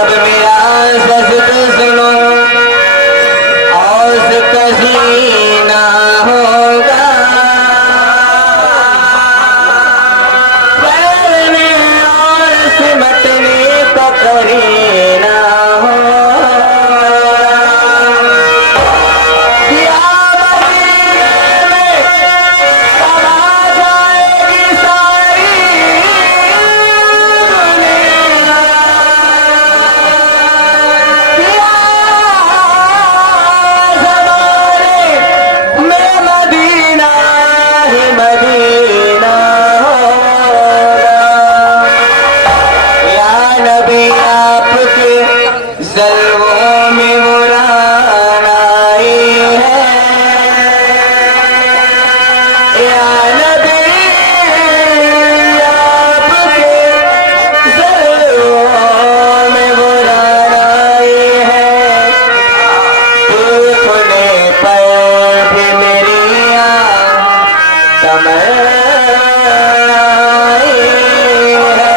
जब मेरा सजद सुनो और कहीं ना होगा, फैलने और सिमटने को कहीं ना जलवों में मुराद आई है, या नबी आपके जलवों में मुराद आई है। देखने पर भी मेरी आँख तमन्ना आई है।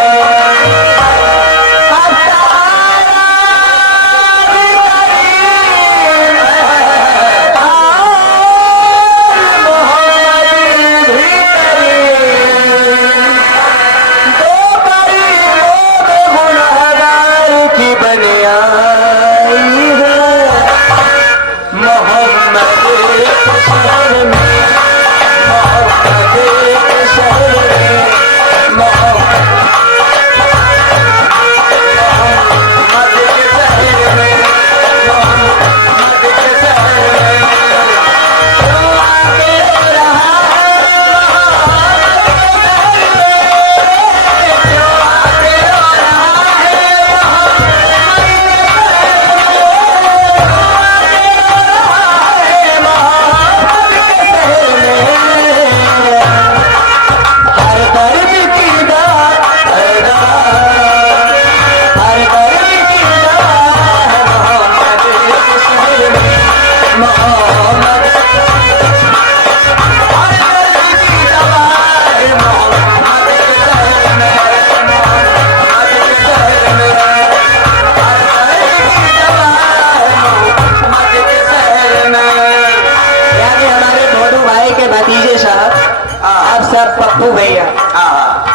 पप्पू भैया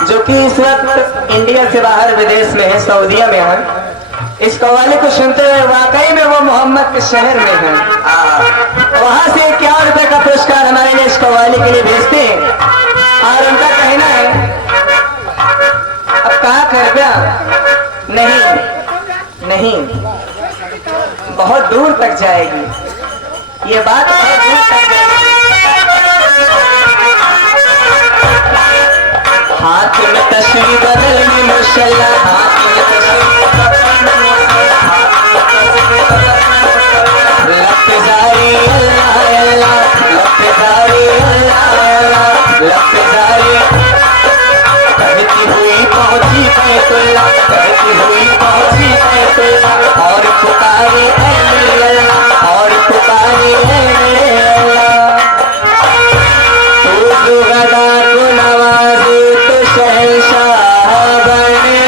जो कि इस वक्त इंडिया से बाहर विदेश में है, सऊदीया में है। इस कव्वाली को सुनते हुए वाकई में वो मोहम्मद के शहर में है। वहां से 51 रुपए का पुरस्कार हमारे लिए इस कव्वाली के लिए भेजते हैं और उनका कहना है अब कहा कर गया नहीं नहीं बहुत दूर तक जाएगी ये बात, बहुत दूर तक जाएगी। हाथ में तस्वीर बदल में मुशल्ला, हाथ में तस्वीर लफ्ज़ारी अल्लाह अल्लाह, लफ्ज़ारी अल्लाह अल्लाह, लफ्ज़ारी कहती हुई पहुंची बैतुल्लाह, कहती हुई पहुंची बैतुल्लाह और पुकारे ऐ मेरे अल्लाह, और पुकारे ऐ मेरे अल्लाह। तू जुगदा को नवाजे शहंशाह बने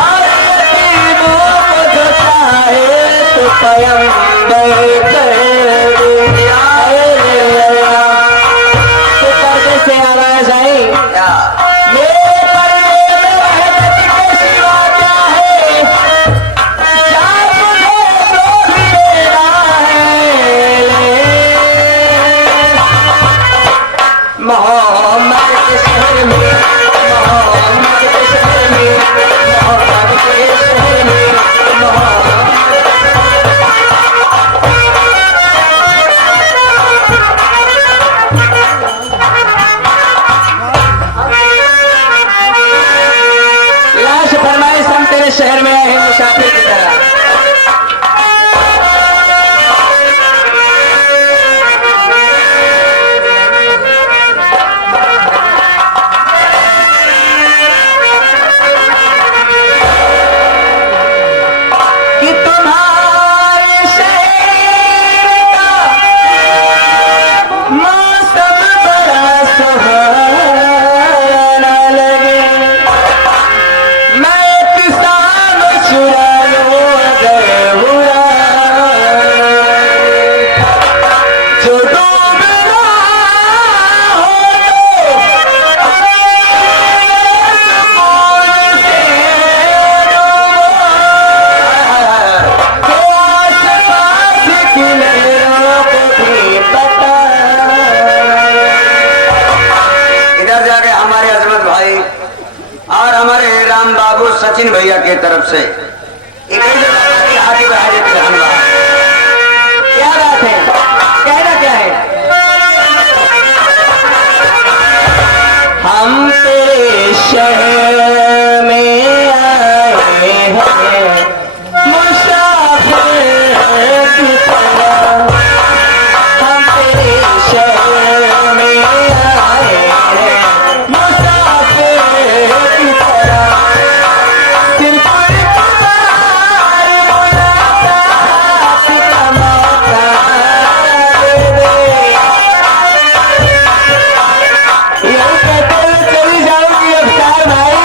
और यतीमों को जो चाहे तो पैगंबर कर दिया। तो पर्दे से आवाज आई मेरे पर्दे में वहदत के सिवा क्या है, क्या मुझे जो भी लेना है मोहम्मद के शहर में, मोहम्मद के शहर में, मोहम्मद के शहर में, लाश फरमाइश हम तेरे शहर में आए हैं मुसाफिर की तरह। मैं हमारे राम बाबू सचिन भैया की तरफ से हाथी बढ़ा देते धन्यवाद। क्या बात है, कहना क्या है? हम तेरे शहर में आए हैं मुसाफिर की तरह। हम तेरे शहर में आए हैं मुसाफिर की तरह। सिर्फ एक बार मुलाकात का मौका दे दे। यही कहते हुए चली जाऊंगी अवतार भाई।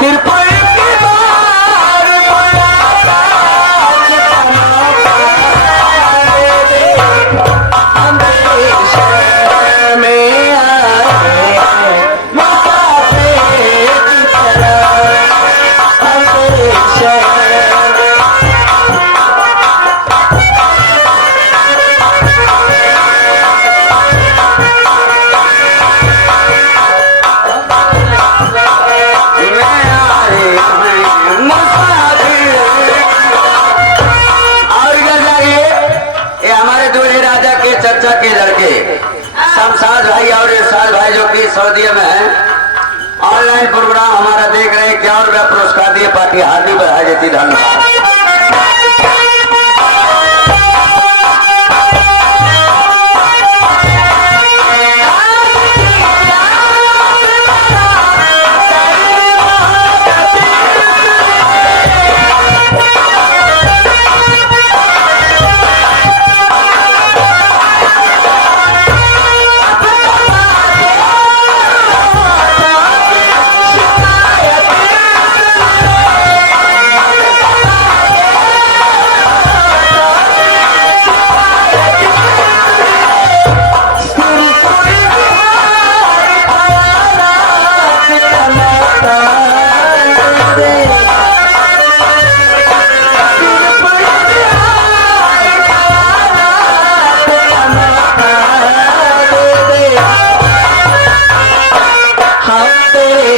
सिर्फ एक बार मुलाकात का मौका दे दे। हम तेरे शहर में आए हैं मुसाफिर की तरह। हम तेरे शहर और इधर जाइए, ये हमारे दूल्हे राजा के चर्चा के लड़के शमशाद भाई और इरशाद भाई जो कि सऊदी में है। ऑनलाइन प्रोग्राम हमारा देख रहे हैं। 51 रुपया पुरस्कार दिए, पार्टी हार्दिक बधाई देती, धन्यवाद। हम तेरे